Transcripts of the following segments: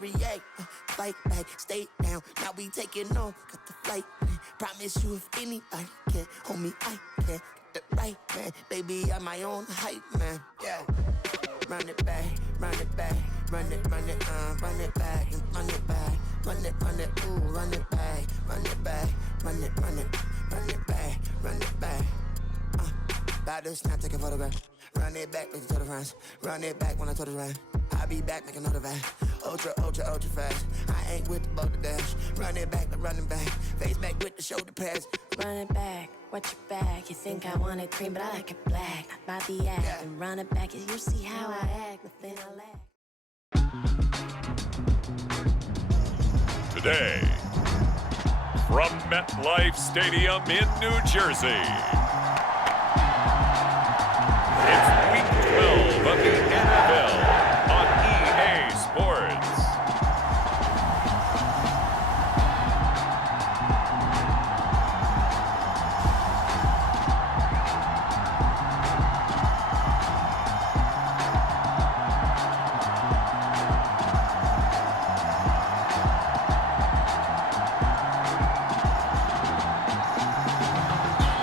React, fight back, stay down. Now we taking on, got the flight. Promise you if anybody can, homie, I can get the right, man. Baby, I'm my own hype, man. Yeah. Run it back, run it back, run it back, and run it back, ooh, run it back, run it back, run it back, run it back. About this, now take a photograph. Run it back, make it to the runs. Run it back when I told it right. I'll be back, make another back. Ultra fast. I ain't with the boat to dash. Run it back, but running back. Face back with the shoulder pads. Run it back, watch your back. You think I want it cream, but I like it black. About the act, yeah. And run it back, you see how I act, nothing I lack. Today, from MetLife Stadium in New Jersey, it's Week 12 of the NFL on EA Sports.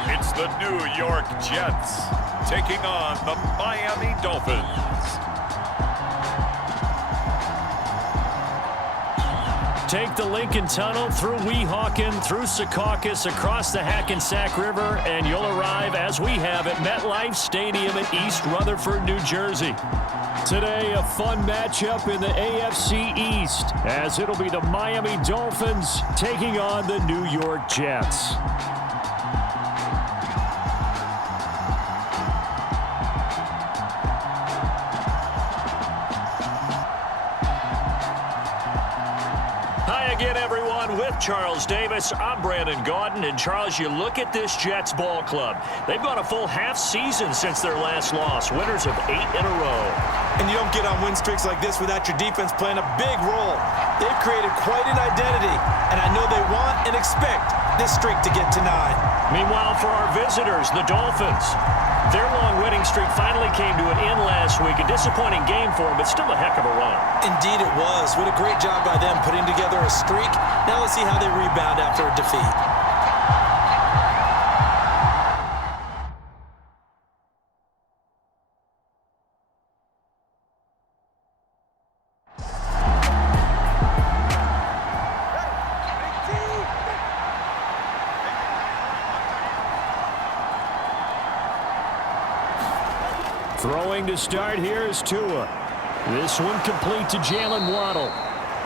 It's the New York Jets taking on the Miami Dolphins. Take the Lincoln Tunnel through Weehawken, through Secaucus, across the Hackensack River, and you'll arrive, as we have, at MetLife Stadium in East Rutherford, New Jersey. Today, a fun matchup in the AFC East, as it'll be the Miami Dolphins taking on the New York Jets. Again, everyone, with Charles Davis, I'm Brandon Gaudin. And Charles, you look at this Jets ball club. They've gone a full half season since their last loss, winners of 8 in a row. And you don't get on win streaks like this without your defense playing a big role. They've created quite an identity, and I know they want and expect this streak to get to 9. Meanwhile, for our visitors, the Dolphins, their long winning streak finally came to an end last week. A disappointing game for them, but still a heck of a run. Indeed it was. What a great job by them putting together a streak. Now let's see how they rebound after a defeat. Throwing to start here is Tua. This one complete to Jalen Waddle.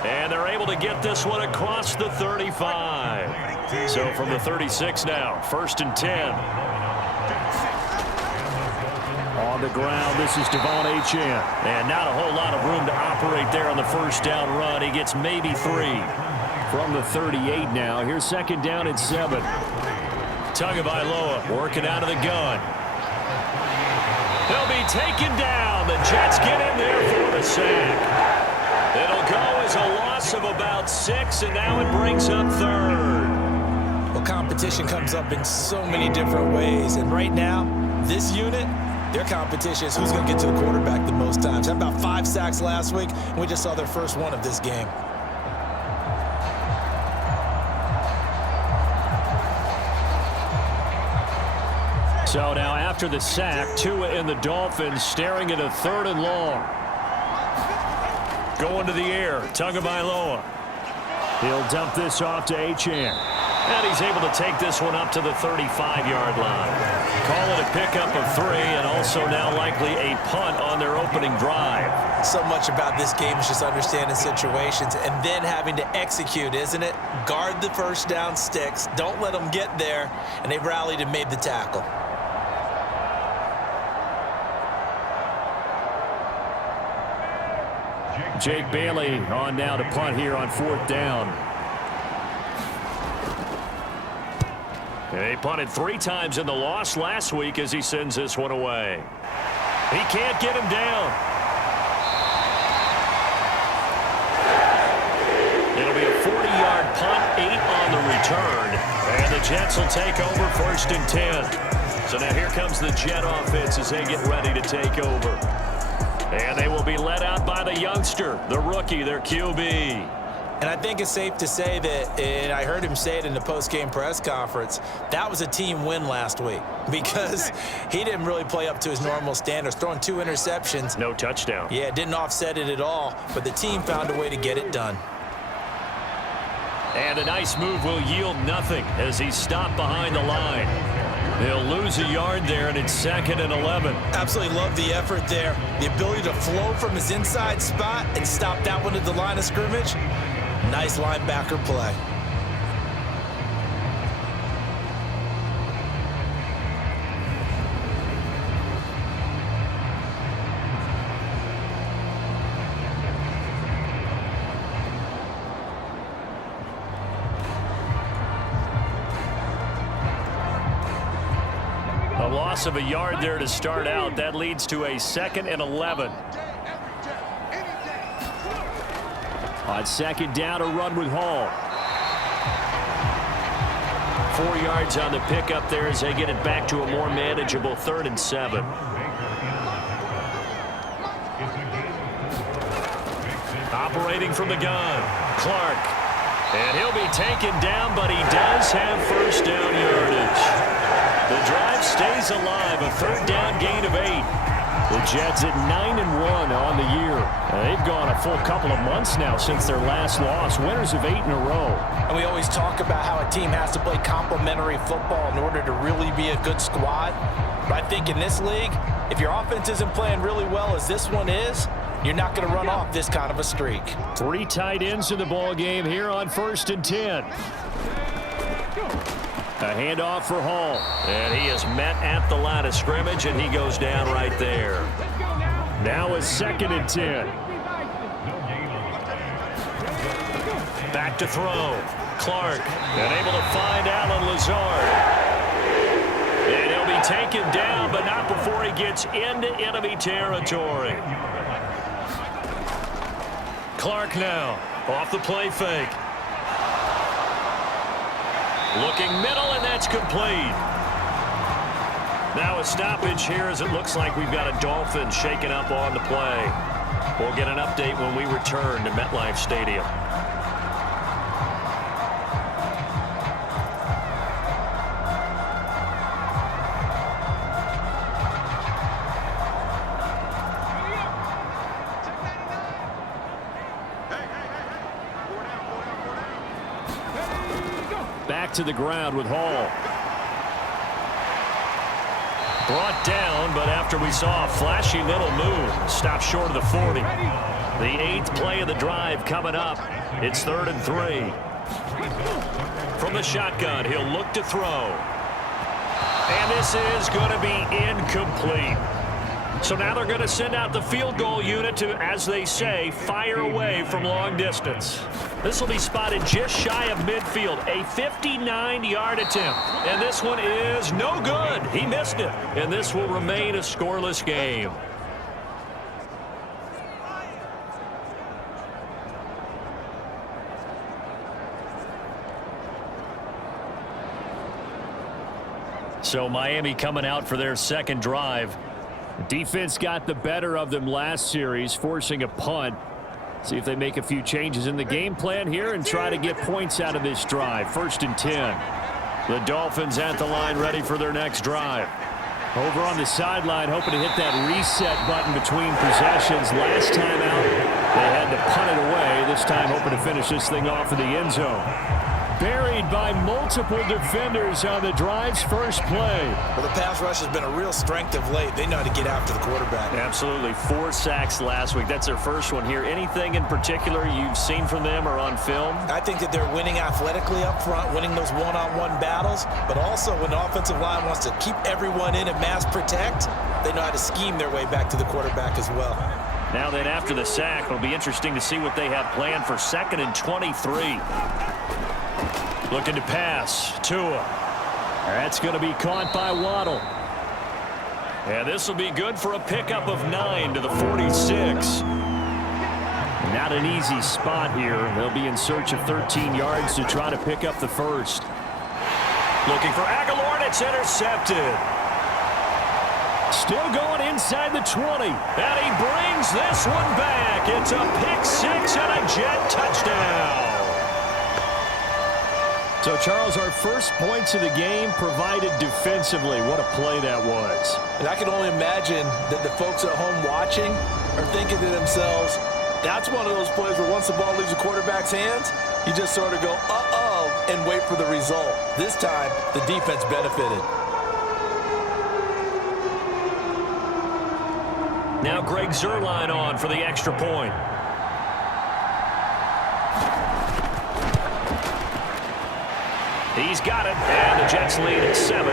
And they're able to get this one across the 35. So from the 36 now, 1st and 10. On the ground, this is Devon Achane. And not a whole lot of room to operate there on the first down run. He gets maybe 3. From the 38 now, here's 2nd down and 7. Tagovailoa working out of the gun. They'll be taken down. The Jets get in there for the sack. It'll go as a loss of about 6, and now it brings up 3rd. Well, competition comes up in so many different ways, and right now, this unit, their competition is who's going to get to the quarterback the most times. Had about 5 sacks last week, and we just saw their first one of this game. So now after the sack, Tua and the Dolphins staring at a 3rd and long. Going to the air, Tagovailoa. He'll dump this off to Achane. And he's able to take this one up to the 35-yard line. Call it a pickup of 3, and also now likely a punt on their opening drive. So much about this game is just understanding situations and then having to execute, isn't it? Guard the first down sticks. Don't let them get there. And they rallied and made the tackle. Jake Bailey on now to punt here on 4th down. They punted 3 times in the loss last week as he sends this one away. He can't get him down. It'll be a 40-yard punt, 8 on the return. And the Jets will take over 1st and 10. So now here comes the Jet offense as they get ready to take over. And they will be led out by the youngster, the rookie, their QB. And I think it's safe to say that, and I heard him say it in the post-game press conference, that was a team win last week because he didn't really play up to his normal standards, throwing 2 interceptions. No touchdown. Yeah, didn't offset it at all, but the team found a way to get it done. And a nice move will yield nothing as he's stopped behind the line. They'll lose a yard there, and it's 2nd and 11. Absolutely love the effort there. The ability to flow from his inside spot and stop that one at the line of scrimmage. Nice linebacker play. A loss of a yard there to start out. That leads to a 2nd and 11. On 2nd down, a run with Hall. 4 yards on the pickup there as they get it back to a more manageable 3rd and 7. Operating from the gun, Clark. And he'll be taken down, but he does have first down yardage. The drive stays alive, a 3rd down gain of 8. The Jets at 9-1 on the year. They've gone a full couple of months now since their last loss. Winners of 8 in a row. And we always talk about how a team has to play complementary football in order to really be a good squad. But I think in this league, if your offense isn't playing really well as this one is, you're not going to run off this kind of a streak. 3 tight ends in the ball game here on 1st and 10. A handoff for Hall. And he is met at the line of scrimmage, and he goes down right there. Now is 2nd and 10. Back to throw. Clark. And able to find Allen Lazard. And he'll be taken down, but not before he gets into enemy territory. Clark now off the play fake. Looking middle, and that's complete. Now a stoppage here as it looks like we've got a Dolphins shaken up on the play. We'll get an update when we return to MetLife Stadium. Back to the ground with Hall. Brought down, but after we saw a flashy little move, stopped short of the 40. The 8th play of the drive coming up. It's 3rd and 3. From the shotgun, he'll look to throw. And this is going to be incomplete. So now they're going to send out the field goal unit to, as they say, fire away from long distance. This will be spotted just shy of midfield, a 59-yard attempt. And this one is no good. He missed it. And this will remain a scoreless game. So Miami coming out for their 2nd drive. Defense got the better of them last series, forcing a punt. See if they make a few changes in the game plan here and try to get points out of this drive. 1st and 10. The Dolphins at the line ready for their next drive. Over on the sideline, hoping to hit that reset button between possessions. Last time out, they had to punt it away. This time hoping to finish this thing off in the end zone. Buried by multiple defenders on the drive's first play. Well, the pass rush has been a real strength of late. They know how to get after the quarterback. Absolutely. 4 sacks last week. That's their first one here. Anything in particular you've seen from them or on film? I think that they're winning athletically up front, winning those one-on-one battles, but also when the offensive line wants to keep everyone in and mass protect, they know how to scheme their way back to the quarterback as well. Now then, after the sack, it'll be interesting to see what they have planned for 2nd and 23. Looking to pass. Tua. That's going to be caught by Waddle. And this will be good for a pickup of 9 to the 46. Not an easy spot here. They'll be in search of 13 yards to try to pick up the first. Looking for Aguilar, and it's intercepted. Still going inside the 20. And he brings this one back. It's a pick six and a Jet touchdown. So, Charles, our first points of the game provided defensively. What a play that was. And I can only imagine that the folks at home watching are thinking to themselves, that's one of those plays where once the ball leaves the quarterback's hands, you just sort of go, uh-oh, and wait for the result. This time, the defense benefited. Now Greg Zuerlein on for the extra point. He's got it, and the Jets lead at 7-0.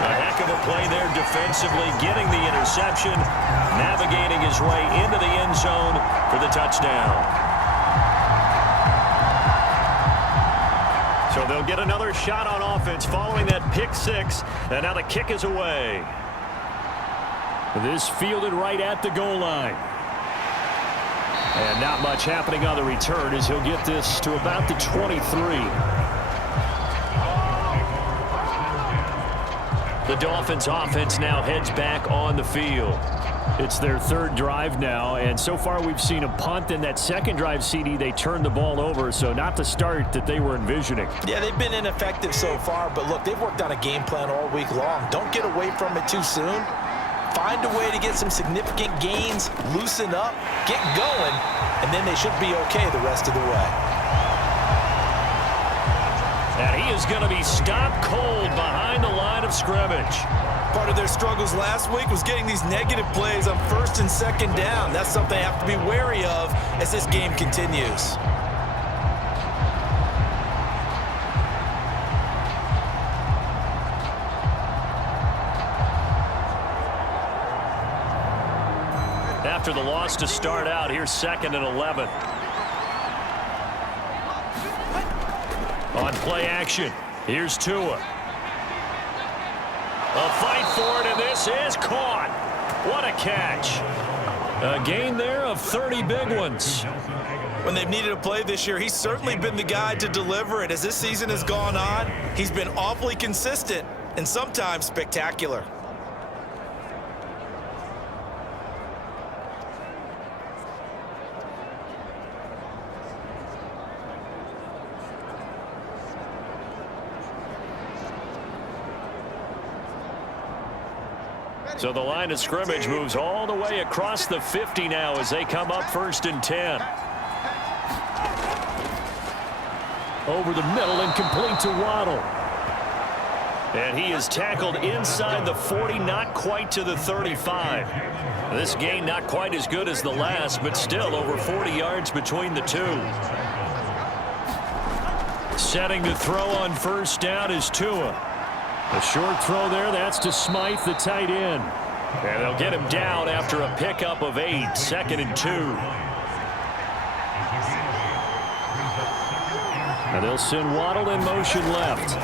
A heck of a play there defensively, getting the interception, navigating his way into the end zone for the touchdown. So they'll get another shot on offense following that pick six, and now the kick is away. This fielded right at the goal line. And not much happening on the return as he'll get this to about the 23. The Dolphins offense now heads back on the field. It's their third drive now, and so far we've seen a punt. In that second drive, CD, they turned the ball over, so not the start that they were envisioning. Yeah, they've been ineffective so far, but look, they've worked on a game plan all week long. Don't get away from it too soon. Find a way to get some significant gains, loosen up, get going, and then they should be okay the rest of the way. And he is going to be stopped cold behind the line of scrimmage. Part of their struggles last week was getting these negative plays on first and second down. That's something they have to be wary of as this game continues. After the loss to start out, here's 2nd and 11. On play action, here's Tua. A fight for it, and this is caught. What a catch. A gain there of 30 big ones. When they've needed a play this year, he's certainly been the guy to deliver it. As this season has gone on, he's been awfully consistent and sometimes spectacular. So the line of scrimmage moves all the way across the 50 now as they come up 1st and 10. Over the middle and complete to Waddle. And he is tackled inside the 40, not quite to the 35. This gain not quite as good as the last, but still over 40 yards between the two. Setting to throw on 1st down is Tua. A short throw there, that's to Smythe, the tight end. And they'll get him down after a pickup of 8, 2nd and 2. And they'll send Waddle in motion left.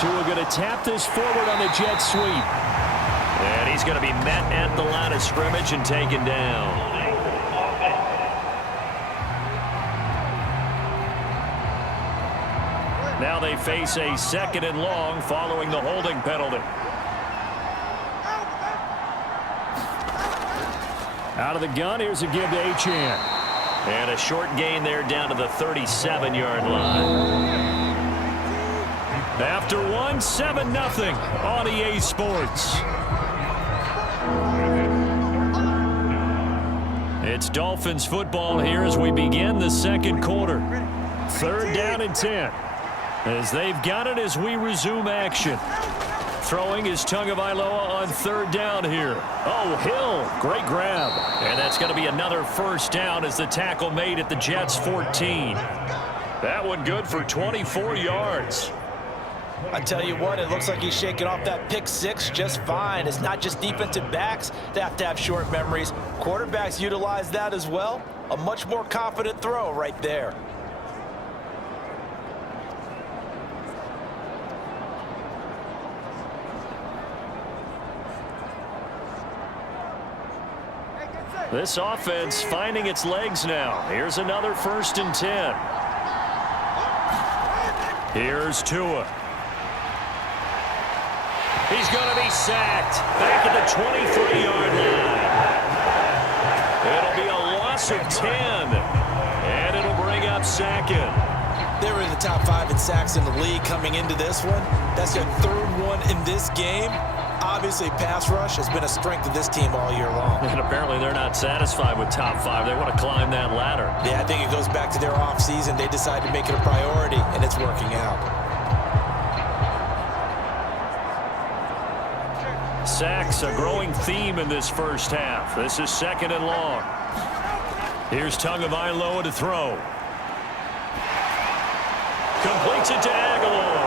Tua going to tap this forward on the jet sweep. And he's going to be met at the line of scrimmage and taken down. Now they face a 2nd and long following the holding penalty. Out of the gun, here's a give to Achane. And a short gain there down to the 37-yard line. After one, 7-0 on EA Sports. It's Dolphins football here as we begin the second quarter. 3rd down and 10. As they've got it as we resume action. Throwing is Tagovailoa on 3rd down here. Oh, Hill, great grab. And that's going to be another 1st down as the tackle made at the Jets' 14. That one good for 24 yards. I tell you what, it looks like he's shaking off that pick six just fine. It's not just defensive backs that have to have short memories. Quarterbacks utilize that as well. A much more confident throw right there. This offense finding its legs now. Here's another 1st and 10. Here's Tua. He's going to be sacked. Back at the 23-yard line. It'll be a loss of 10. And it'll bring up second. They were in the top 5 in sacks in the league coming into this one. That's their 3rd one in this game. Obviously, pass rush has been a strength of this team all year long. And apparently they're not satisfied with top 5. They want to climb that ladder. Yeah, I think it goes back to their offseason. They decided to make it a priority, and it's working out. Sacks, a growing theme in this first half. This is 2nd and long. Here's Tagovailoa to throw. Completes it to Aguilar.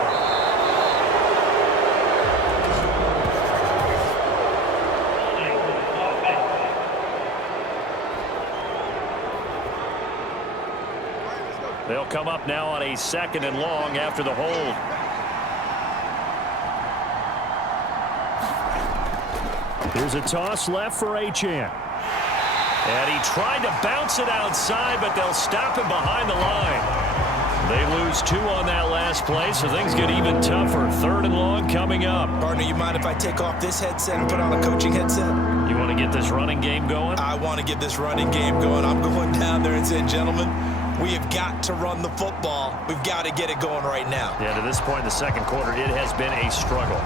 They'll come up now on a 2nd and long after the hold. Here's a toss left for Achane. And he tried to bounce it outside, but they'll stop him behind the line. They lose 2 on that last play, so things get even tougher. 3rd and long coming up. Partner, you mind if I take off this headset and put on a coaching headset? You want to get this running game going? I want to get this running game going. I'm going down there and saying, gentlemen, we have got to run the football. We've got to get it going right now. Yeah, to this point in the 2nd quarter, it has been a struggle.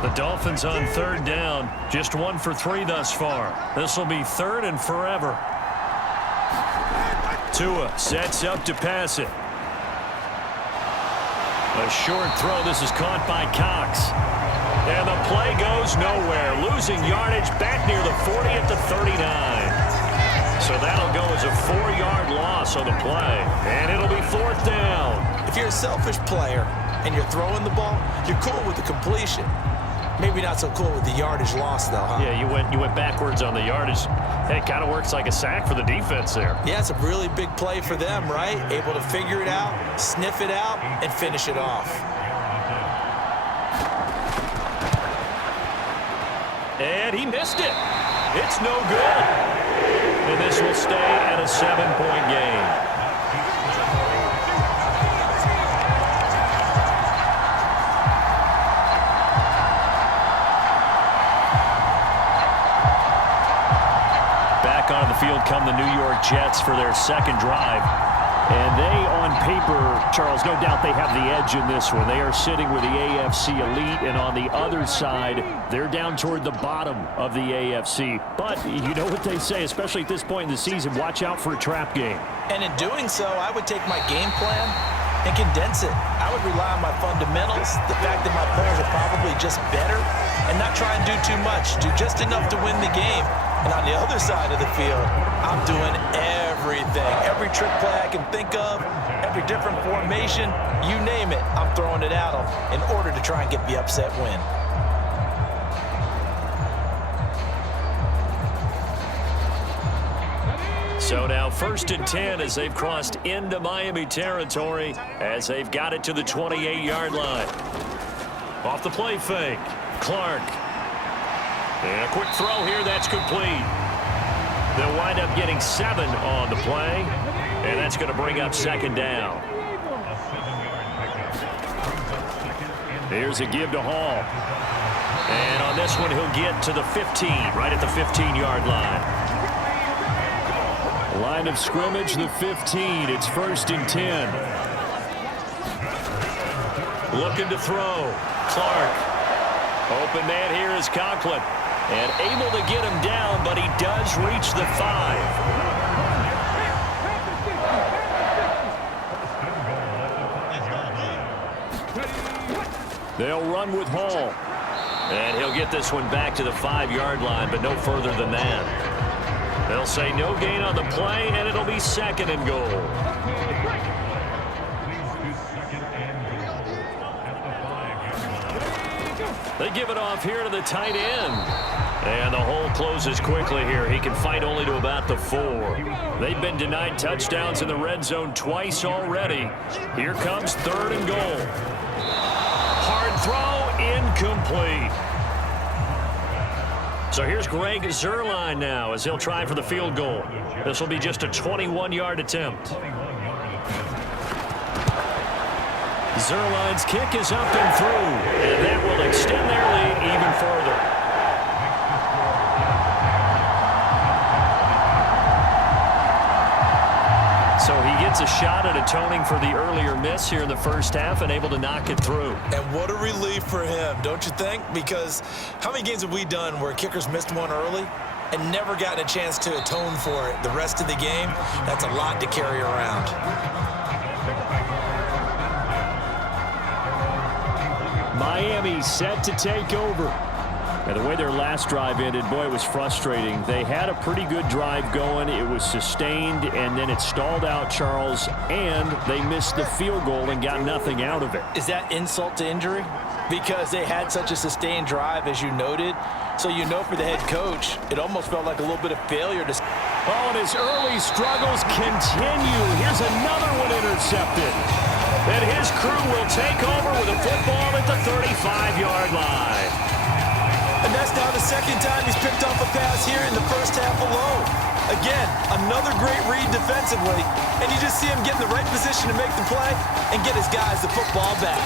The Dolphins on 3rd down. Just 1 for 3 thus far. This will be 3rd and forever. Tua sets up to pass it. A short throw. This is caught by Cox. And the play goes nowhere. Losing yardage back near the 40 at the 39. So that'll go as a 4-yard loss on the play. And it'll be 4th down. If you're a selfish player and you're throwing the ball, you're cool with the completion. Maybe not so cool with the yardage loss, though, huh? Yeah, you went backwards on the yardage. Hey, it kind of works like a sack for the defense there. Yeah, it's a really big play for them, right? Able to figure it out, sniff it out, and finish it off. And he missed it. It's no good. And this will stay at a 7-point game. On the field come the New York Jets for their 2nd drive. And they, on paper, Charles, no doubt they have the edge in this one. They are sitting with the AFC elite, and on the other side, they're down toward the bottom of the AFC. But you know what they say, especially at this point in the season, watch out for a trap game. And in doing so, I would take my game plan and condense it. I would rely on my fundamentals, the fact that my players are probably just better, and not try and do too much, do just enough to win the game. And on the other side of the field, I'm doing everything. Every trick play I can think of, every different formation, you name it, I'm throwing it at them in order to try and get the upset win. So now 1st and 10 as they've crossed into Miami territory as they've got it to the 28-yard line. Off the play fake, Clark. And a quick throw here, that's complete. They'll wind up getting 7 on the play, and that's going to bring up 2nd down. Here's a give to Hall. And on this one, he'll get to the 15, right at the 15-yard line. Line of scrimmage, the 15. It's 1st and 10. Looking to throw. Clark. Open man here is Conklin. And able to get him down, but he does reach the 5. They'll run with Hall. And he'll get this one back to the 5-yard line, but no further than that. They'll say no gain on the play, and it'll be 2nd and goal. They give it off here to the tight end. And the hole closes quickly here. He can fight only to about the 4. They've been denied touchdowns in the red zone twice already. Here comes 3rd and goal. Hard throw, incomplete. So here's Greg Zuerlein now as he'll try for the field goal. This will be just a 21-yard attempt. Zuerlein's kick is up and through, and that will extend their lead even further. So he gets a shot at atoning for the earlier miss here in the first half and able to knock it through. And what a relief for him, don't you think? Because how many games have we done where kickers missed one early and never gotten a chance to atone for it the rest of the game? That's a lot to carry around. Miami set to take over. And the way their last drive ended, boy, it was frustrating. They had a pretty good drive going. It was sustained, and then it stalled out, Charles, and they missed the field goal and got nothing out of it. Is that insult to injury? Because they had such a sustained drive, as you noted. So you know for the head coach, it almost felt like a little bit of failure to... Oh, and his early struggles continue. Here's another one intercepted. And his crew will take over with a football at the 35-yard line. And that's now the second time he's picked off a pass here in the first half alone. Again, another great read defensively, and you just see him get in the right position to make the play and get his guys the football back.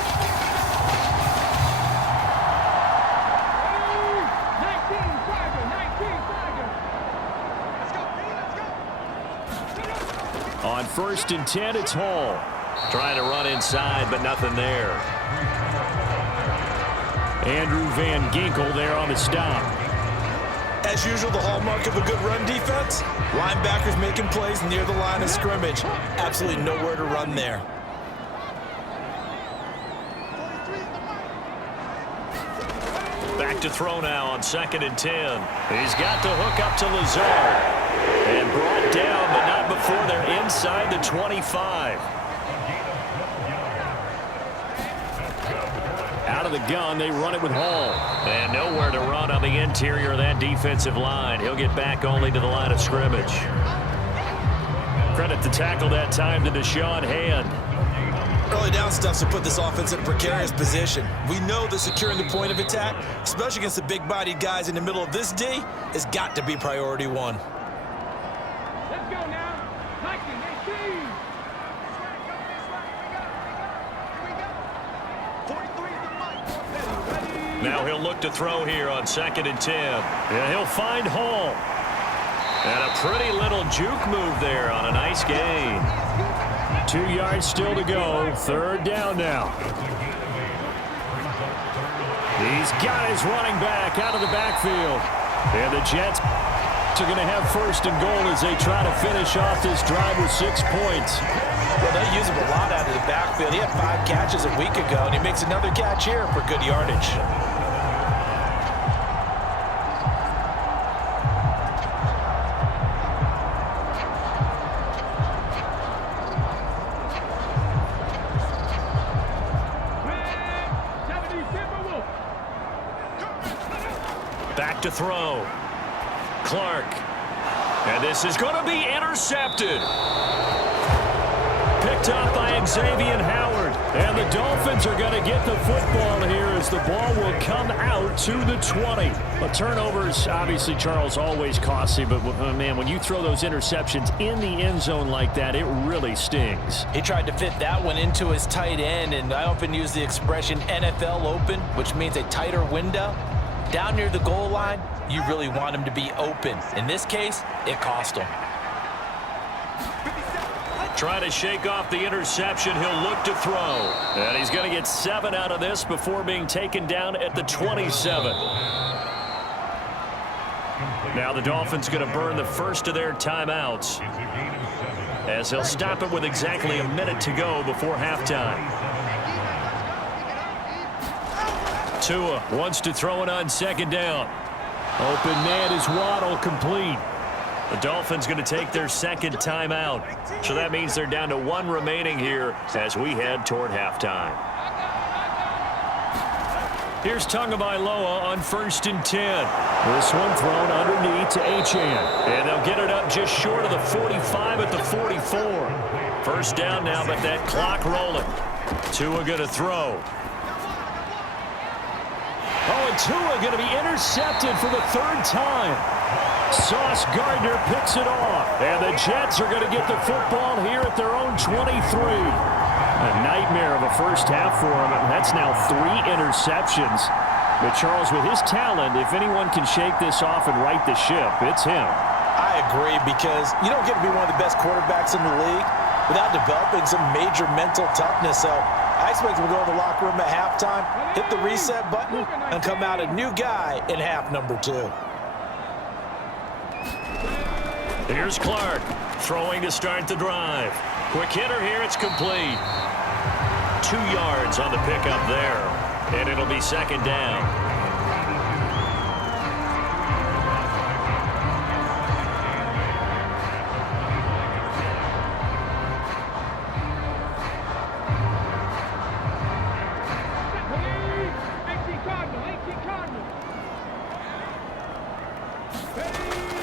On 1st and 10, it's Hall. Trying to run inside, but nothing there. Andrew Van Ginkel there on the stop. As usual, the hallmark of a good run defense, linebackers making plays near the line of scrimmage. Absolutely nowhere to run there. Back to throw now on 2nd and 10. He's got to hook up to Lazard. And brought down, but not before they're inside the 25. Out of the gun, they run it with Hall. And nowhere to run on the interior of that defensive line. He'll get back only to the line of scrimmage. Credit the tackle that time to Deshaun Hand. Early down stuffs will put this offense in a precarious position. We know that securing the point of attack, especially against the big-bodied guys in the middle of this D, has got to be priority one. Let's go now. 19, 18. Now he'll look to throw here on 2nd and 10. And he'll find Hall. And a pretty little juke move there on a nice gain. 2 yards still to go. 3rd down now. He's got his running back out of the backfield. And the Jets are going to have 1st and goal as they try to finish off this drive with 6 points. Well, they use him a lot out of the backfield. He had 5 catches a week ago, and he makes another catch here for good yardage. Back to throw. Clark. And this is going to be intercepted. Picked up by Xavier Howard. And the Dolphins are going to get the football here as the ball will come out to the 20. But turnovers, obviously, Charles, always costly. But, man, when you throw those interceptions in the end zone like that, it really stings. He tried to fit that one into his tight end, and I often use the expression NFL open, which means a tighter window. Down near the goal line, you really want him to be open. In this case, it cost him. Trying to shake off the interception. He'll look to throw. And he's going to get 7 out of this before being taken down at the 27. Now the Dolphins going to burn the first of their timeouts as he'll stop it with exactly a minute to go before halftime. Tua wants to throw it on 2nd down. Open man is Waddle, complete. The Dolphins going to take their 2nd timeout. So that means they're down to 1 remaining here as we head toward halftime. Here's Tagovailoa on 1st and 10. This one thrown underneath to Achane. And they'll get it up just short of the 45 at the 44. 1st down now, but that clock rolling. Tua going to throw. And Tua going to be intercepted for the third time. Sauce Gardner picks it off. And the Jets are going to get the football here at their own 23. A nightmare of a first half for him. That's now 3 interceptions. But Charles, with his talent, if anyone can shake this off and right the ship, it's him. I agree, because you don't get to be one of the best quarterbacks in the league without developing some major mental toughness. So I expect him to go in the locker room at halftime, hit the reset button, and come out a new guy in half number 2. Here's Clark throwing to start the drive. Quick hitter here, it's complete. 2 yards on the pickup there, and it'll be second down.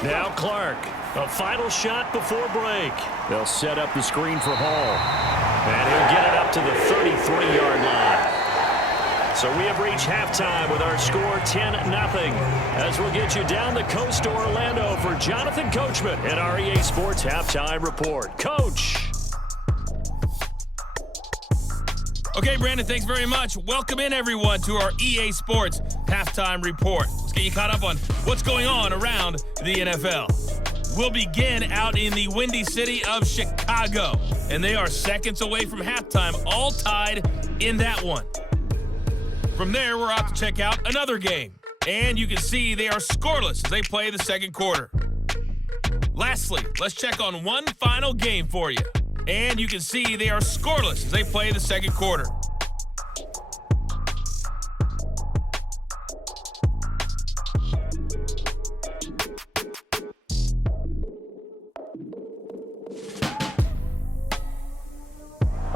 Now Clark, a final shot before break. They'll set up the screen for Hall. And he'll get it up to the 33-yard line. So we have reached halftime with our score 10-0. As we'll get you down the coast to Orlando for Jonathan Coachman at our EA Sports Halftime Report. Coach! Okay, Brandon, thanks very much. Welcome in, everyone, to our EA Sports Halftime Report. Let's get you caught up on what's going on around the NFL. We'll begin out in the windy city of Chicago, and they are seconds away from halftime, all tied in that one. From there, we're out to check out another game, and you can see they are scoreless as they play the second quarter. Lastly, let's check on one final game for you. And you can see they are scoreless as they play the second quarter.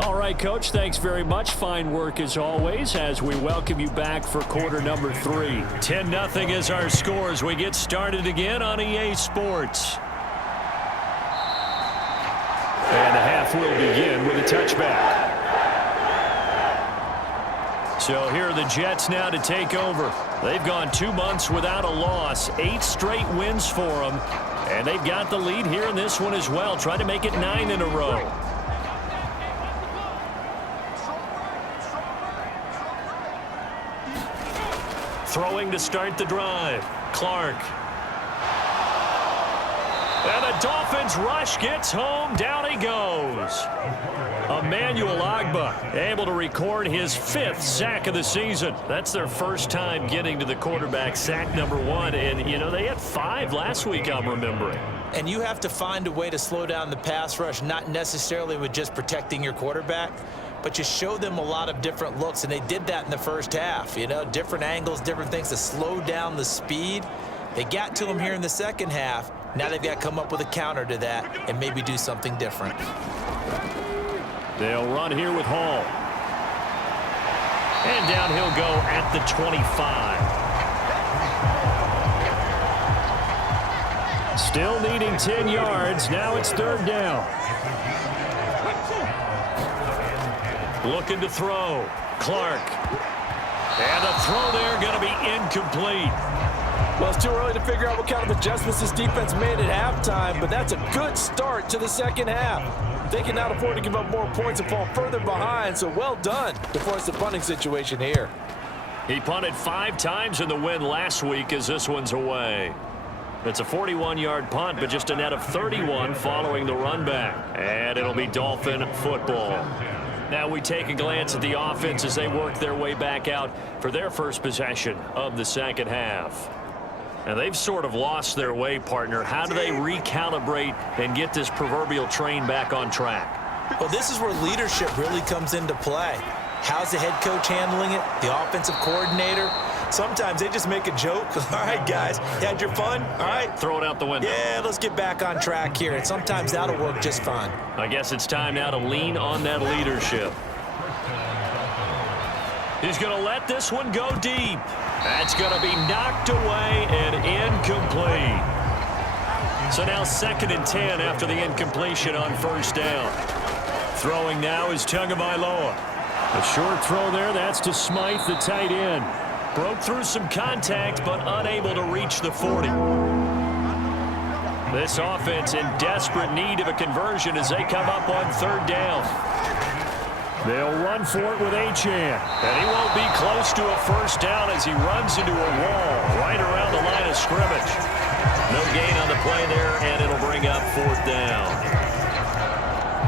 All right, Coach, thanks very much. Fine work as always as we welcome you back for quarter number 3. 10-0 is our score as we get started again on EA Sports. And the half will begin with a touchback. So here are the Jets now to take over. They've gone 2 months without a loss, 8 straight wins for them. And they've got the lead here in this one as well, trying to make it 9 in a row. Throwing to start the drive. Clark. And the Dolphins rush gets home. Down he goes. Emmanuel Ogbah able to record his 5th sack of the season. That's their first time getting to the quarterback, sack number 1. And, you know, they had 5 last week, I'm remembering. And you have to find a way to slow down the pass rush, not necessarily with just protecting your quarterback, but you show them a lot of different looks, and they did that in the first half. You know, different angles, different things to slow down the speed. They got to him here in the second half. Now they've got to come up with a counter to that and maybe do something different. They'll run here with Hall. And down he'll go at the 25. Still needing 10 yards. Now it's third down. Looking to throw. Clark. And the throw there going to be incomplete. Well, it's too early to figure out what kind of adjustments this defense made at halftime, but that's a good start to the second half. They cannot afford to give up more points and fall further behind, so well done to force the punting situation here. He punted 5 times in the win last week as this one's away. It's a 41-yard punt, but just a net of 31 following the run back. And it'll be Dolphin football. Now we take a glance at the offense as they work their way back out for their first possession of the second half. And they've sort of lost their way, partner. How do they recalibrate and get this proverbial train back on track? Well, this is where leadership really comes into play. How's the head coach handling it? The offensive coordinator? Sometimes they just make a joke. All right, guys, you had your fun? All right. Throw it out the window. Yeah, let's get back on track here. And sometimes that'll work just fine. I guess it's time now to lean on that leadership. He's going to let this one go deep. That's going to be knocked away and incomplete. So now 2nd and 10 after the incompletion on first down. Throwing now is Tagovailoa. A short throw there, that's to Smythe, the tight end. Broke through some contact, but unable to reach the 40. This offense in desperate need of a conversion as they come up on third down. They'll run for it with Achane. And he won't be close to a first down as he runs into a wall right around the line of scrimmage. No gain on the play there, and it'll bring up fourth down.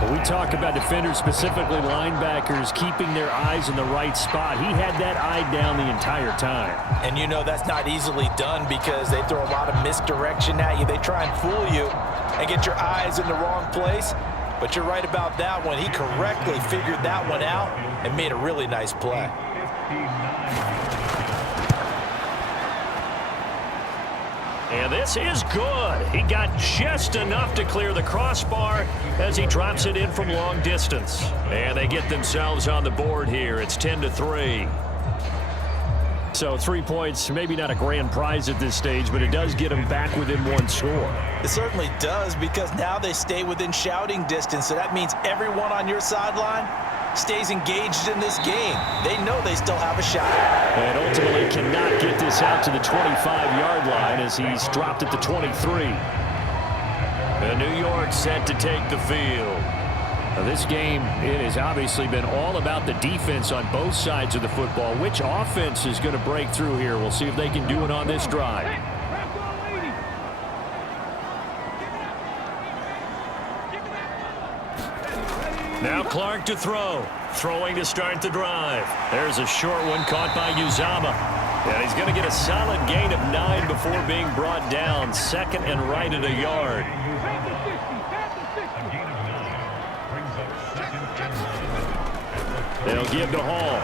When we talk about defenders, specifically linebackers, keeping their eyes in the right spot, he had that eye down the entire time. And you know that's not easily done because they throw a lot of misdirection at you. They try and fool you and get your eyes in the wrong place. But you're right about that one. He correctly figured that one out and made a really nice play. And this is good. He got just enough to clear the crossbar as he drops it in from long distance. And they get themselves on the board here. It's 10-3. So 3 points, maybe not a grand prize at this stage, but it does get them back within one score. It certainly does, because now they stay within shouting distance. So that means everyone on your sideline stays engaged in this game. They know they still have a shot. And ultimately cannot get this out to the 25-yard line as he's dropped at the 23. And New York set to take the field. Now this game, it has obviously been all about the defense on both sides of the football. Which offense is going to break through here? We'll see if they can do it on this drive. Now Clark to throw. Throwing to start the drive. There's a short one caught by Uzama. And he's going to get a solid gain of 9 before being brought down. Second and right at a yard. They'll give to Hall.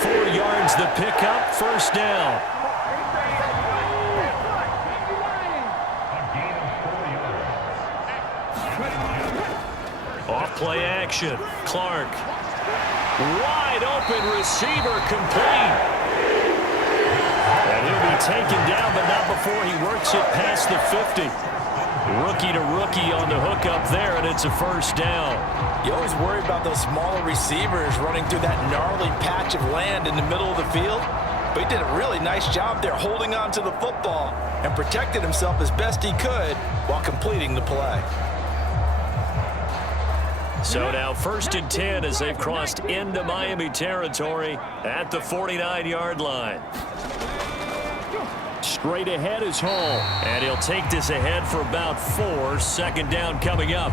4 yards the pickup, first down. Off play action. Clark. Wide open receiver complete. And he'll be taken down, but not before he works it past the 50. Rookie to rookie on the hookup there, and it's a first down. You always worry about those smaller receivers running through that gnarly patch of land in the middle of the field. But he did a really nice job there holding on to the football and protected himself as best he could while completing the play. So now 1st and 10 as they've crossed into Miami territory at the 49-yard line. Straight ahead is Hall, and he'll take this ahead for about 4. Second down coming up.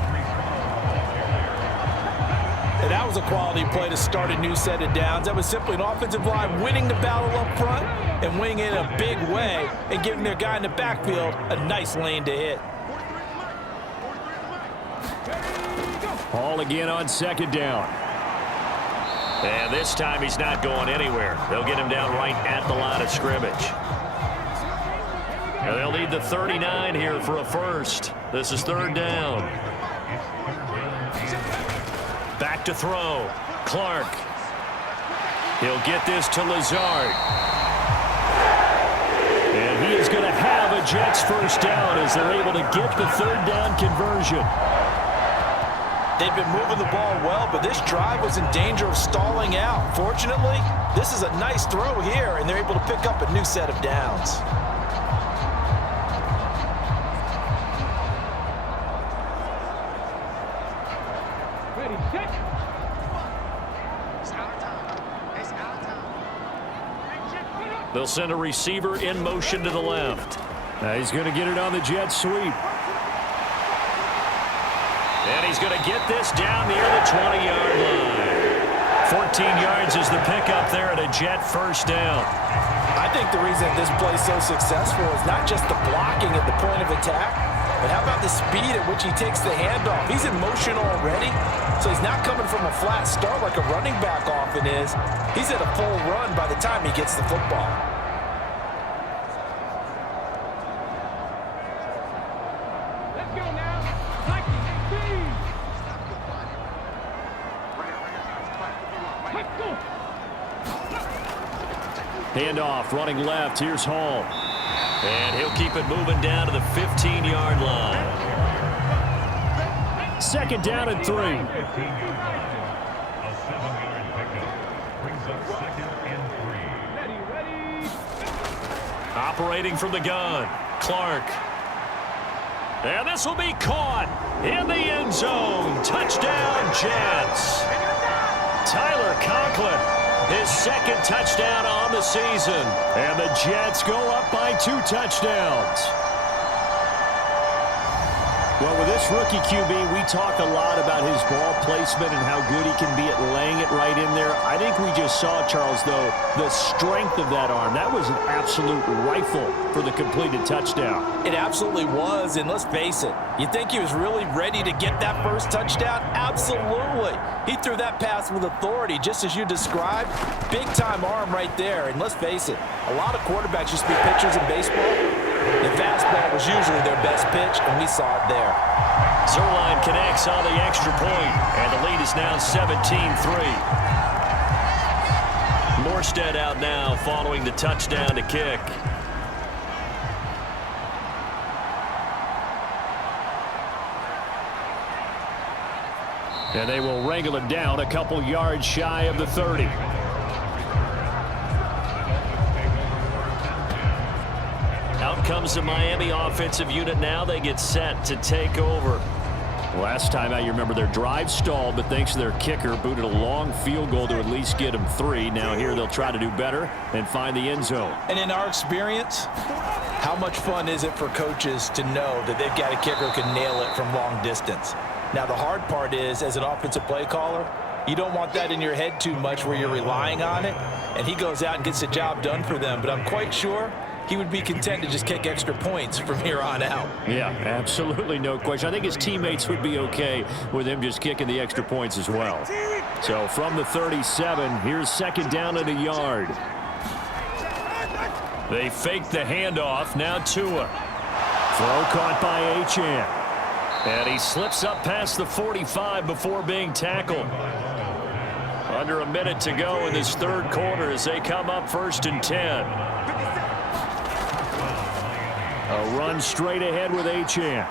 And that was a quality play to start a new set of downs. That was simply an offensive line winning the battle up front and winning it in a big way and giving their guy in the backfield a nice lane to hit. Hall again on second down. And this time he's not going anywhere. They'll get him down right at the line of scrimmage. And they'll need the 39 here for a first. This is third down. Back to throw. Clark. He'll get this to Lazard. And he is going to have a Jets first down as they're able to get the third down conversion. They've been moving the ball well, but this drive was in danger of stalling out. Fortunately, this is a nice throw here, and they're able to pick up a new set of downs. They'll send a receiver in motion to the left. Now he's going to get it on the jet sweep. And he's going to get this down near the 20-yard line. 14 yards is the pickup there at a Jet first down. I think the reason this play is so successful is not just the blocking at the point of attack, but how about the speed at which he takes the handoff? He's in motion already, so he's not coming from a flat start like a running back often is. He's at a full run by the time he gets the football. Let's go now. Nike, 18. Let's go. Handoff, running left. Here's Hall. And he'll keep it moving down to the 15-yard line. Second down and 3. Operating from the gun, Clark. And this will be caught in the end zone. Touchdown, Jets. Tyler Conklin, his second touchdown on the season. And the Jets go up by 2 touchdowns. Well, with this rookie QB, we talk a lot about his ball placement and how good he can be at laying it right in there. I think we just saw, Charles, though, the strength of that arm. That was an absolute rifle for the completed touchdown. It absolutely was, and let's face it, you think he was really ready to get that first touchdown? Absolutely. He threw that pass with authority, just as you described. Big-time arm right there, and let's face it, a lot of quarterbacks used to be pitchers in baseball. The fastball was usually their best pitch, and we saw it there. Zerline connects on the extra point, and the lead is now 17-3. Morstead out now following the touchdown to kick. And they will wrangle it down a couple yards shy of the 30. Out comes the Miami offensive unit now. They get set to take over. Last time out, you remember their drive stalled, but thanks to their kicker, booted a long field goal to at least get them 3. Now here they'll try to do better and find the end zone. And in our experience, how much fun is it for coaches to know that they've got a kicker who can nail it from long distance? Now the hard part is, as an offensive play caller, you don't want that in your head too much where you're relying on it, and he goes out and gets the job done for them. But I'm quite sure he would be content to just kick extra points from here on out. Yeah, absolutely no question. I think his teammates would be okay with him just kicking the extra points as well. So from the 37, here's second down at a yard. They fake the handoff. Now Tua. Throw caught by Achane. And he slips up past the 45 before being tackled. Under a minute to go in this third quarter as they come up 1st and 10. A run straight ahead with Achane.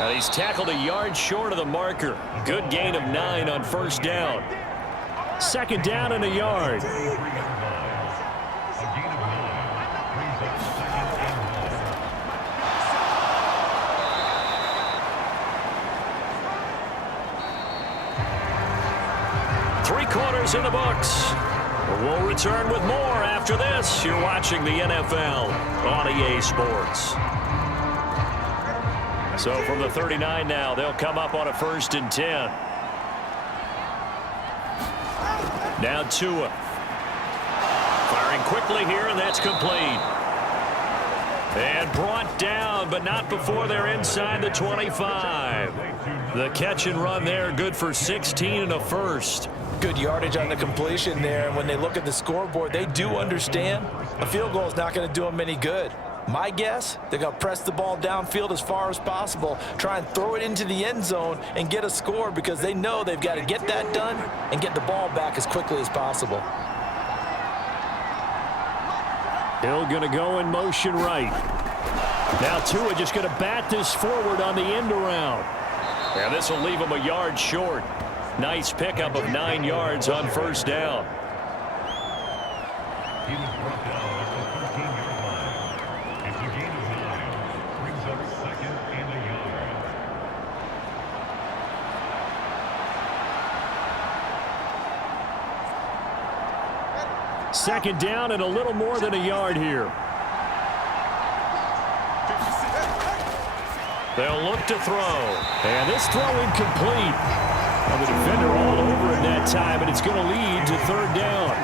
And he's tackled a yard short of the marker. Good gain of 9 on first down. Second down and a yard. Three quarters in the books. We'll return with more after this. You're watching the NFL on EA Sports. So from the 39 now, they'll come up on a 1st and 10. Now Tua. Firing quickly here, and that's complete. And brought down, but not before they're inside the 25. The catch and run there, good for 16 and a first. Good yardage on the completion there, and when they look at the scoreboard, they do understand a field goal is not going to do them any good. My guess, they're going to press the ball downfield as far as possible, try and throw it into the end zone and get a score because they know they've got to get that done and get the ball back as quickly as possible. Hill going to go in motion right. Now Tua just going to bat this forward on the end around. And this will leave him a yard short. Nice pickup of 9 yards on first down. He was brought down at the 13-yard line. It's a gain of 9. Brings up 2nd and a yard. Second down and a little more than a yard here. They'll look to throw. And this throw incomplete. Well, the defender all over it that time, and it's going to lead to 3rd down.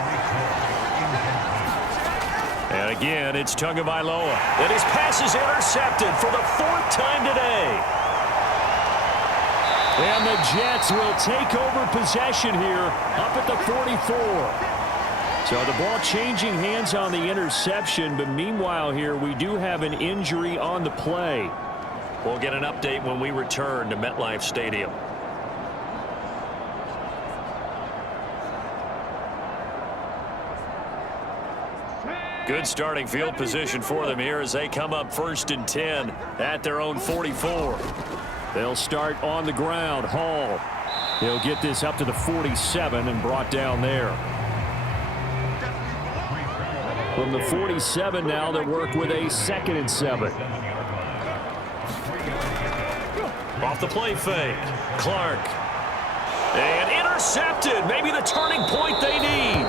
And again, it's Tagovailoa. And his pass is intercepted for the 4th time today. And the Jets will take over possession here up at the 44. So the ball changing hands on the interception, but meanwhile here we do have an injury on the play. We'll get an update when we return to MetLife Stadium. Good starting field position for them here as they come up 1st and 10 at their own 44. They'll start on the ground. Hall. He'll get this up to the 47 and brought down there. From the 47 now, they work with a 2nd and 7. Off the play fake. Clark. And intercepted. Maybe the turning point they need.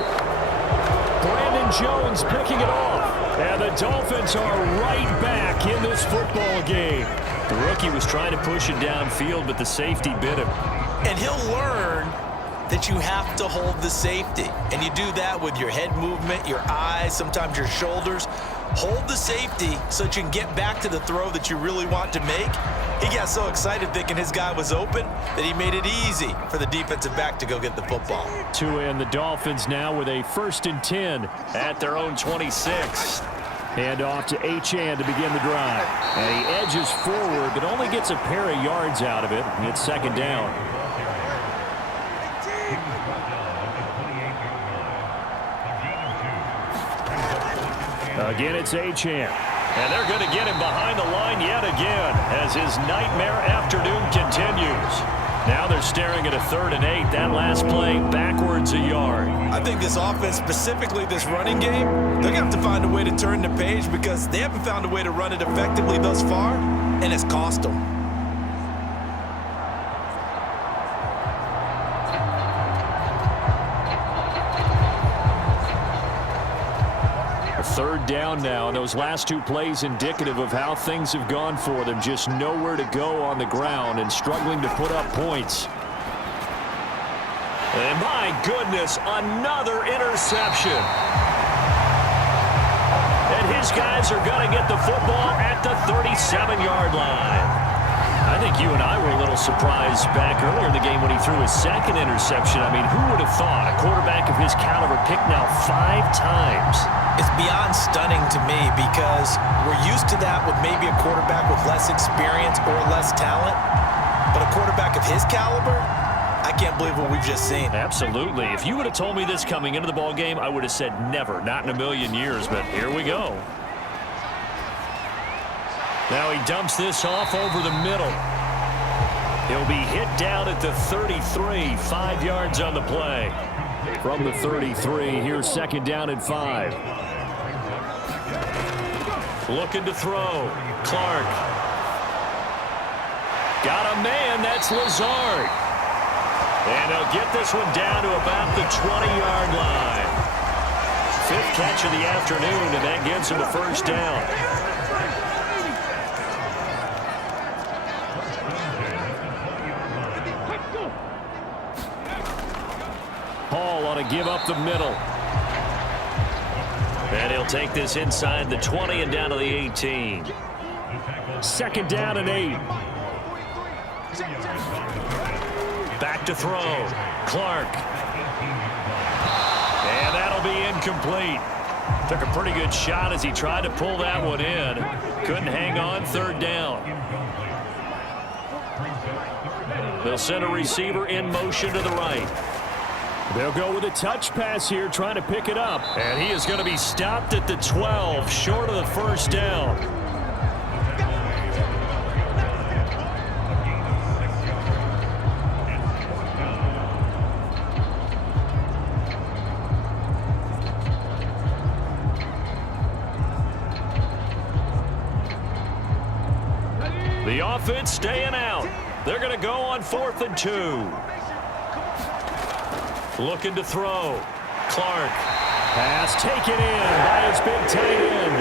Brandon Jones picking it off. And the Dolphins are right back in this football game. The rookie was trying to push it downfield, but the safety bit him. And he'll learn that you have to hold the safety. And you do that with your head movement, your eyes, sometimes your shoulders. Hold the safety so that you can get back to the throw that you really want to make. He got so excited thinking his guy was open that he made it easy for the defensive back to go get the football. And the Dolphins now with a 1st and 10 at their own 26. Hand off to Achane to begin the drive. And he edges forward, but only gets a pair of yards out of it. And it's 2nd down. Again, it's Achane. And they're going to get him behind the line yet again as his nightmare afternoon continues. Now they're staring at a 3rd and 8. That last play backwards a yard. I think this offense, specifically this running game, they're going to have to find a way to turn the page because they haven't found a way to run it effectively thus far, and it's cost them. Third down now, and those last 2 plays indicative of how things have gone for them. Just nowhere to go on the ground and struggling to put up points. And my goodness, another interception. And his guys are going to get the football at the 37-yard line. I think you and I were a little surprised back earlier in the game when he threw his 2nd interception. I mean, who would have thought a quarterback of his caliber picked now 5 times? It's beyond stunning to me because we're used to that with maybe a quarterback with less experience or less talent. But a quarterback of his caliber, I can't believe what we've just seen. Absolutely. If you would have told me this coming into the ball game, I would have said never, not in a million years. But here we go. Now he dumps this off over the middle. He'll be hit down at the 33, 5 yards on the play. From the 33, here's 2nd down and 5. Looking to throw. Clark. Got a man. That's Lazard. And he'll get this one down to about the 20-yard line. 5th catch of the afternoon, and that gives him a 1st down. Hall ought to give up the middle. And he'll take this inside the 20 and down to the 18. 2nd down and 8. Back to throw. Clark. And that'll be incomplete. Took a pretty good shot as he tried to pull that one in. Couldn't hang on. 3rd down. They'll send a receiver in motion to the right. They'll go with a touch pass here, trying to pick it up. And he is going to be stopped at the 12, short of the 1st down. The offense staying out. They're going to go on 4th and 2. Looking to throw. Clark. Pass taken in by his big tight end.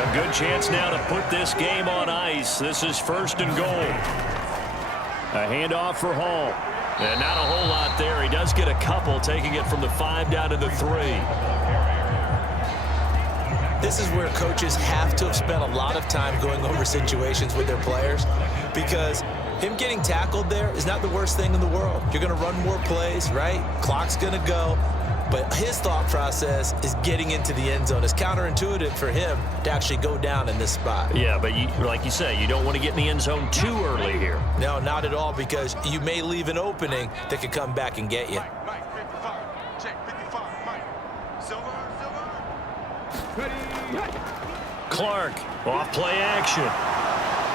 A good chance now to put this game on ice. This is 1st and goal. A handoff for Hall. And not a whole lot there. He does get a couple, taking it from the 5 down to the 3. This is where coaches have to have spent a lot of time going over situations with their players because him getting tackled there is not the worst thing in the world. You're going to run more plays, right? Clock's going to go. But his thought process is getting into the end zone. It's counterintuitive for him to actually go down in this spot. Yeah, but like you say, you don't want to get in the end zone too early here. No, not at all, because you may leave an opening that could come back and get you. Clark, off play action.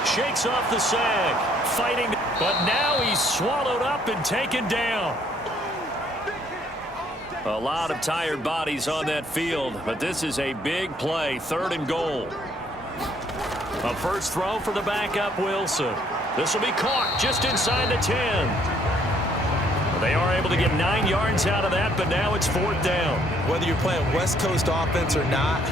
Shakes off the sag. Fighting, but now he's swallowed up and taken down. A lot of tired bodies on that field, but this is a big play, 3rd and goal. A first throw for the backup, Wilson. This will be caught just inside the 10. They are able to get 9 yards out of that, but now it's 4th down. Whether you're playing West Coast offense or not,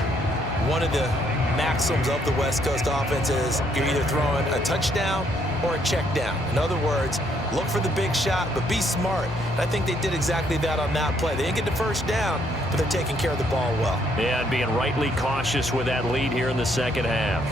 one of the maxims of the West Coast offense is you're either throwing a touchdown or a check down. In other words, look for the big shot, but be smart. And I think they did exactly that on that play. They didn't get the first down, but they're taking care of the ball well. Yeah, and being rightly cautious with that lead here in the second half.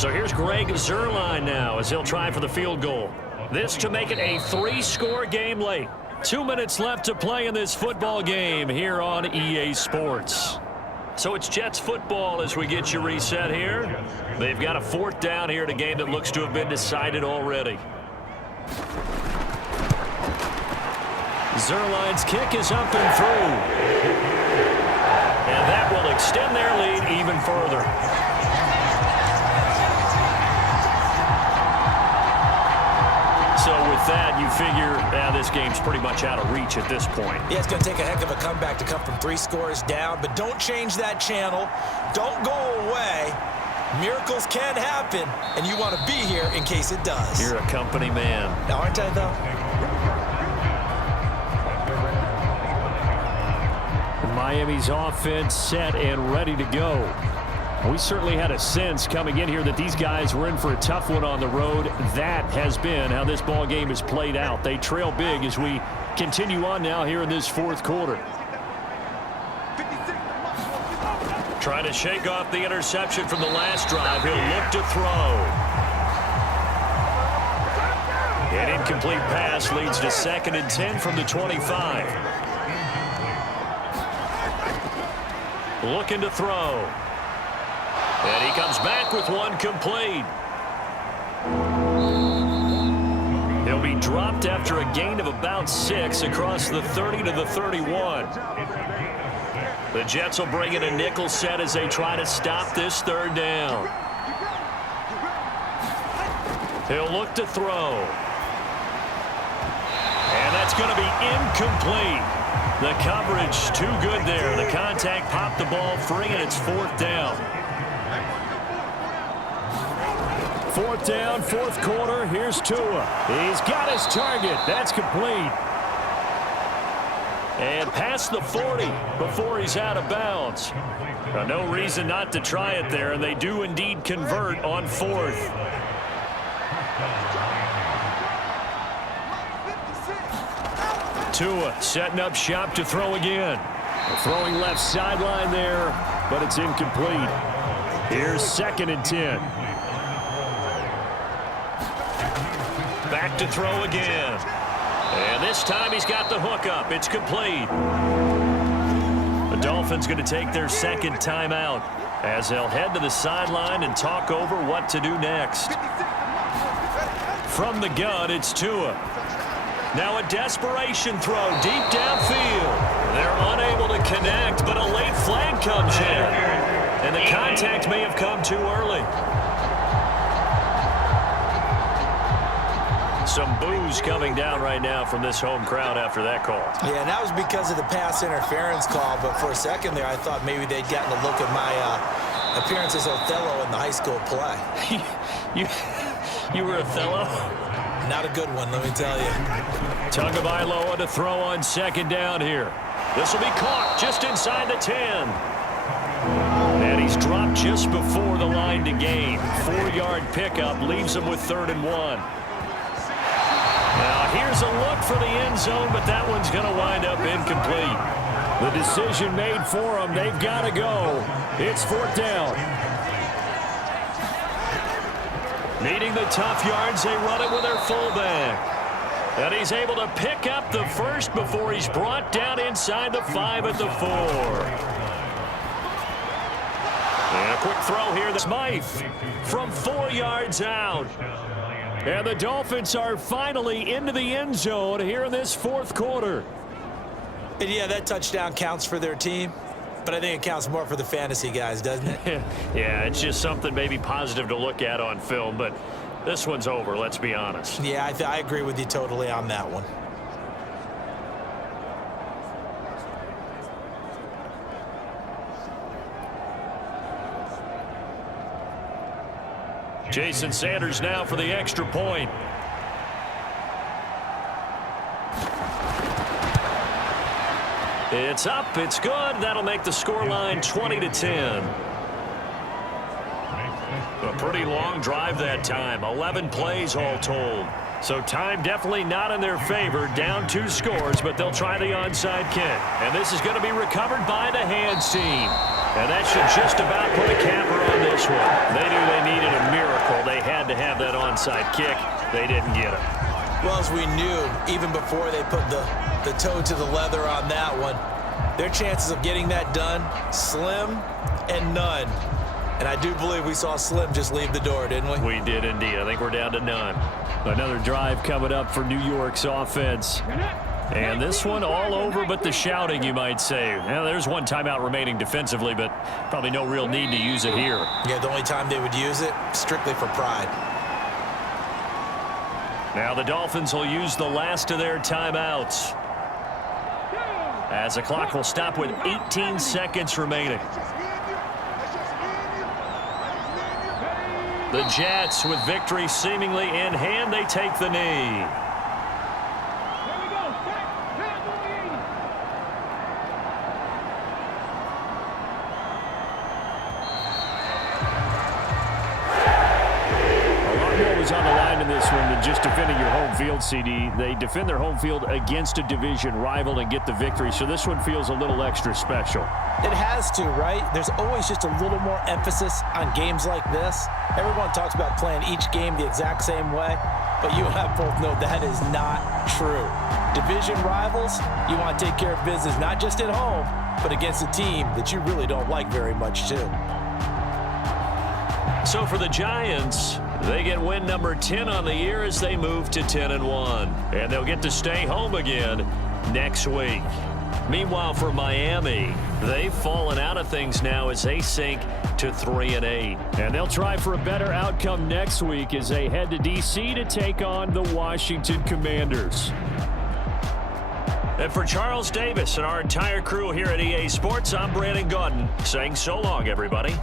So here's Greg Zuerlein now as he'll try for the field goal. This to make it a 3-score game late. 2 minutes left to play in this football game here on EA Sports. So it's Jets football as we get you reset here. They've got a 4th down here in a game that looks to have been decided already. Zuerlein's kick is up and through. And that will extend their lead even further. So with that, you figure this game's pretty much out of reach at this point. Yeah, it's going to take a heck of a comeback to come from 3 scores down, but don't change that channel. Don't go away. Miracles can happen, and you want to be here in case it does. You're a company man. Now, aren't I, though? Miami's offense set and ready to go. We certainly had a sense coming in here that these guys were in for a tough one on the road. That has been how this ball game has played out. They trail big as we continue on now here in this 4th quarter. Trying to shake off the interception from the last drive. He'll look to throw. An incomplete pass leads to 2nd and 10 from the 25. Looking to throw. And he comes back with one complete. He'll be dropped after a gain of about 6 across the 30 to the 31. The Jets will bring in a nickel set as they try to stop this 3rd down. He'll look to throw. And that's going to be incomplete. The coverage too good there. The contact popped the ball free, and it's 4th down. 4th down, 4th quarter. Here's Tua. He's got his target. That's complete. And past the 40 before he's out of bounds. No reason not to try it there, and they do indeed convert on 4th. Tua setting up shop to throw again. Throwing left sideline there, but it's incomplete. Here's 2nd and 10. Back to throw again. And this time he's got the hook up. It's complete. The Dolphins going to take their 2nd timeout as they'll head to the sideline and talk over what to do next. From the gun, it's Tua. Now a desperation throw deep downfield. They're unable to connect, but a late flag comes in. And the contact may have come too early. Some boos coming down right now from this home crowd after that call. Yeah, and that was because of the pass interference call, but for a second there I thought maybe they'd gotten a look at my appearance as Othello in the high school play. You were Othello? Not a good one, let me tell you. Tagovailoa to throw on 2nd down here. This will be caught just inside the 10. And he's dropped just before the line to gain. 4-yard pickup leaves him with 3rd and 1. Now here's a look for the end zone, but that one's going to wind up incomplete. The decision made for them. They've got to go. It's 4th down. Needing the tough yards, they run it with their fullback. And he's able to pick up the first before he's brought down inside the 5 at the 4. And a quick throw here. Smythe from 4 yards out. And the Dolphins are finally into the end zone here in this 4th quarter. And yeah, that touchdown counts for their team, but I think it counts more for the fantasy guys, doesn't it? Yeah, it's just something maybe positive to look at on film, but This one's over, let's be honest. Yeah, I agree with you totally on that one. Jason Sanders now for the extra point. It's up, it's good. That'll make the scoreline 20-10. A pretty long drive that time, 11 plays all told. So time definitely not in their favor, down 2 scores, but they'll try the onside kick. And this is going to be recovered by the hands team. And that should just about put a capper on this one. They knew they needed a miracle. They had to have that onside kick. They didn't get it. Well, as we knew, even before they put the toe to the leather on that one, their chances of getting that done, slim and none. And I do believe we saw Slim just leave the door, didn't we? We did indeed. I think we're down to none. Another drive coming up for New York's offense. And this one all over but the shouting, you might say. Well, there's one timeout remaining defensively, but probably no real need to use it here. Yeah, the only time they would use it, strictly for pride. Now the Dolphins will use the last of their timeouts, as the clock will stop with 18 seconds remaining. The Jets, with victory seemingly in hand, they take the knee. On the line in this one than just defending your home field, CD. They defend their home field against a division rival and get the victory, so this one feels a little extra special. It has to, right? There's always just a little more emphasis on games like this. Everyone talks about playing each game the exact same way, but you and I both know that is not true. Division rivals, you want to take care of business not just at home, but against a team that you really don't like very much too. So for the Giants, they get win number 10 on the year as they move to 10-1. And they'll get to stay home again next week. Meanwhile, for Miami, they've fallen out of things now as they sink to 3-8. And they'll try for a better outcome next week as they head to D.C. to take on the Washington Commanders. And for Charles Davis and our entire crew here at EA Sports, I'm Brandon Gaudin saying so long, everybody.